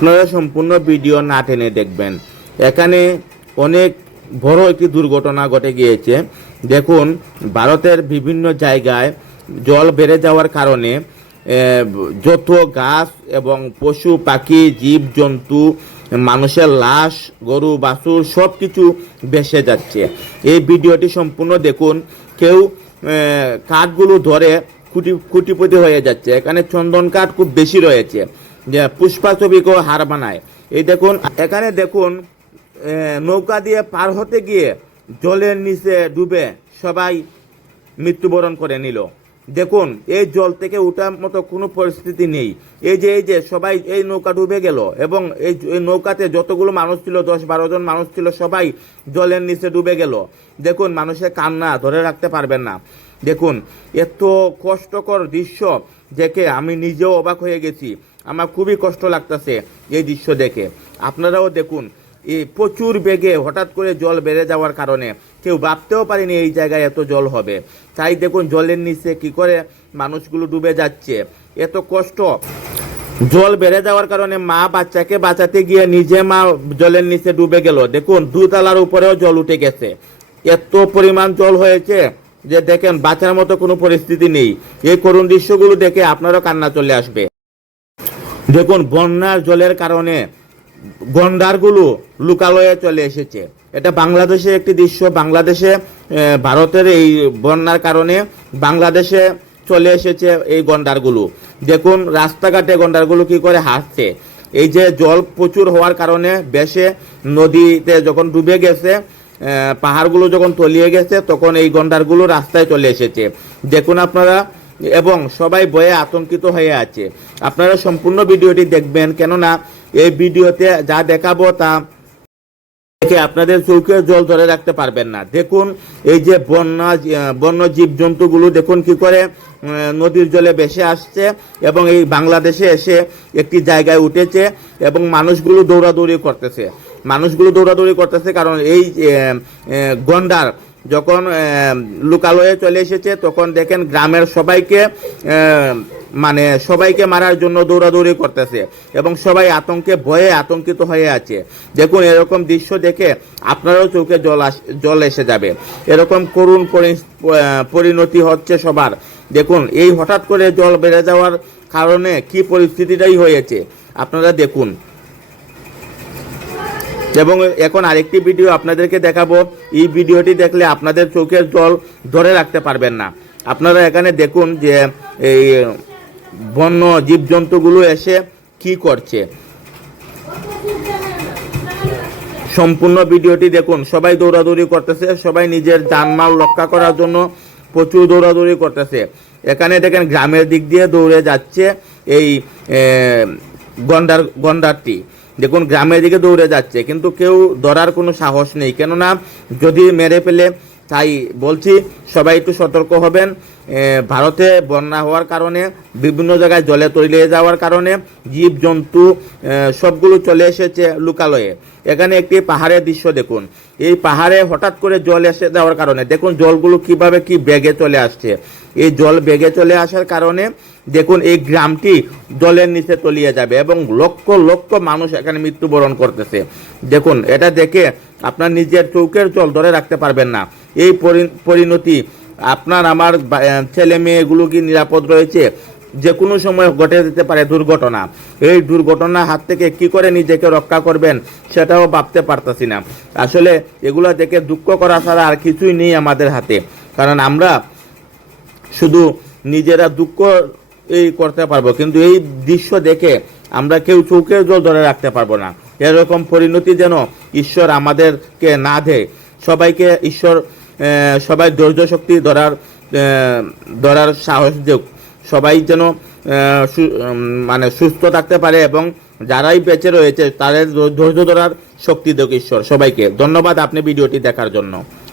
আপনারা সম্পূর্ণ ভিডিও না টেনে দেখবেন। এখানে অনেক বড় একটি দুর্ঘটনা ঘটে গিয়েছে। দেখুন, ভারতের বিভিন্ন জায়গায় জল বেড়ে যাওয়ার কারণে যত গাছ এবং পশু, পাখি জীব জন্তু মানুষের লাশ, গরু, বাছুর সব কিছু ভেসে যাচ্ছে। এই ভিডিওটি সম্পূর্ণ দেখুন। কেউ কাঠগুলো ধরে কুটি, কুটিপতি হয়ে যাচ্ছে। এখানে চন্দন কাঠ খুব বেশি রয়েছে। যে পুষ্পা ছবিকেও হার বানায় এই দেখুন, এখানে দেখুন নৌকা দিয়ে পার হতে গিয়ে জলের নিচে ডুবে সবাই মৃত্যুবরণ করে নিল। দেখুন, এই জল থেকে ওঠার মতো কোনো পরিস্থিতি নেই। এই যে এই যে, সবাই এই নৌকা ডুবে গেল এবং এই নৌকাতে যতগুলো মানুষ ছিল দশ বারো জন মানুষ ছিল, সবাই জলের নিচে ডুবে গেল। দেখুন, মানুষের কান্না ধরে রাখতে পারবেন না। দেখুন, এত কষ্টকর দৃশ্য দেখে আমি নিজেও অবাক হয়ে গেছি। আমার খুবই কষ্ট লাগতেছে এই দৃশ্য দেখে। আপনারাও দেখুন এই প্রচুর বেগে হঠাৎ করে জল বেড়ে যাওয়ার কারণে কেউ ভাবতেও পারেনি এই জায়গায় এত জল হবে। তাই দেখুন, জলের নিচে কি করে মানুষগুলো ডুবে যাচ্ছে। এত কষ্ট। জল বেড়ে যাওয়ার কারণে মা বাচ্চাকে বাঁচাতে গিয়ে নিজে মা জলের নিচে ডুবে গেল। দেখুন, দুতলার উপরেও জল উঠে গেছে। এত পরিমাণ জল হয়েছে যে দেখেন, বাঁচার মতো কোনো পরিস্থিতি নেই। এই করুণ দৃশ্যগুলো দেখে আপনারও কান্না চলে আসবে। দেখুন, বন্যার জলের কারণে গন্ডারগুলো লুকালয়ে চলে এসেছে। এটা বাংলাদেশের একটি দৃশ্য। বাংলাদেশে ভারতের এই বন্যার কারণে বাংলাদেশে চলে এসেছে এই গন্ডারগুলো। দেখুন, রাস্তাঘাটে গন্ডারগুলো কি করে হাসছে এই যে জল প্রচুর হওয়ার কারণে বেশে নদীতে যখন ডুবে গেছে পাহাড়গুলো যখন তলিয়ে গেছে, তখন এই গন্ডারগুলো রাস্তায় চলে এসেছে। দেখুন আপনারা এবং সবাই ভয়ে আতঙ্কিত হয়ে আছে। আপনারা সম্পূর্ণ ভিডিওটি দেখবেন, কেননা এই ভিডিওতে যা দেখাবো তা দেখে আপনাদের চৌকে জল ধরে রাখতে পারবেন না। দেখুন, এই যে বন্যা, বন্য জীব জন্তুগুলো দেখুন কি করে নদীর জলে ভেসে আসছে এবং এই বাংলাদেশে এসে একটি জায়গায় উঠেছে এবং মানুষগুলো দৌড়াদৌড়ি করতেছে। মানুষগুলো দৌড়াদৌড়ি করতেছে কারণ এই গন্ডার যখন লোকালয়ে চলে এসেছে, তখন দেখেন গ্রামের সবাইকে মানে সবাইকে মারার জন্য দৌড়াদৌড়ি করতেছে এবং সবাই আতঙ্কে, ভয়ে আতঙ্কিত হয়ে আছে। দেখুন, এরকম দৃশ্য দেখে আপনারও চোখে জল জল এসে যাবে। এরকম করুণ পরি- পরিণতি হচ্ছে সবার। দেখুন, এই হঠাৎ করে জল বেড়ে যাওয়ার কারণে কি পরিস্থিতিটাই হয়েছে। আপনারা দেখুন এবং এখন আরেকটি ভিডিও আপনাদেরকে দেখাবো। এই ভিডিওটি দেখলে আপনাদের চোখের জল ধরে রাখতে পারবেন না। আপনারা এখানে দেখুন যে এই বন্য জীবজন্তুগুলো এসে কি করছে। সম্পূর্ণ ভিডিওটি দেখুন। সবাই দৌড়াদৌড়ি করতেছে, সবাই নিজের জানমাল রক্ষা করার জন্য প্রচুর দৌড়াদৌড়ি করতেছে। এখানে দেখেন গ্রামের দিক দিয়ে দৌড়ে যাচ্ছে এই গন্ডার, গন্ডারটি। দেখুন, গ্রামের দিকে দৌড়ে যাচ্ছে, কিন্তু কেউ ধরার কোনো সাহস নেই। কেননা যদি মেরে ফেলে তাই বলছি, সবাই একটু সতর্ক হবেন। ভারতে বন্যা হওয়ার কারণে, বিভিন্ন জায়গায় জলে তলিয়ে যাওয়ার কারণে জীব জন্তু সবগুলো চলে এসেছে লোকালয়ে। এখানে একটি পাহাড়ের দৃশ্য দেখুন। এই পাহাড়ে হঠাৎ করে জল এসে যাওয়ার কারণে, দেখুন জলগুলো কীভাবে কি বেগে চলে আসছে। এই জল বেগে চলে আসার কারণে, দেখুন এই গ্রামটি জলের নিচে তলিয়ে যাবে এবং লক্ষ লক্ষ মানুষ এখানে মৃত্যুবরণ করতেছে। দেখুন, এটা দেখে আপনার নিজের চৌকের জল ধরে রাখতে পারবেন না। এই পরি- পরিণতি, আপনার, আমার ছেলে মেয়েগুলো কি নিরাপদ রয়েছে? যে কোনো সময় ঘটে যেতে পারে দুর্ঘটনা। এই দুর্ঘটনার হাত থেকে কি করে নিজেকে রক্ষা করবেন সেটাও ভাবতে পারতাছি না। আসলে এগুলো দেখে দুঃখ করা ছাড়া আর কিছুই নেই আমাদের হাতে। কারণ আমরা শুধু নিজেরা দুঃখ এই করতে পারব, কিন্তু এই দৃশ্য দেখে আমরা কেউ চোখের জল ধরে রাখতে পারব না। এরকম পরিণতি যেন ঈশ্বর আমাদেরকে না দেয়। সবাইকে ঈশ্বর সবাই ধৈর্য শক্তি ধরার ধরার সাহস যোগ সবাই যেন মানে সুস্থ থাকতে পারে এবং যারাই বেঁচে রয়েছে, তাদের ধৈর্য ধরার শক্তি দেখ ঈশ্বর সবাইকে। ধন্যবাদ আপনি ভিডিওটি দেখার জন্য।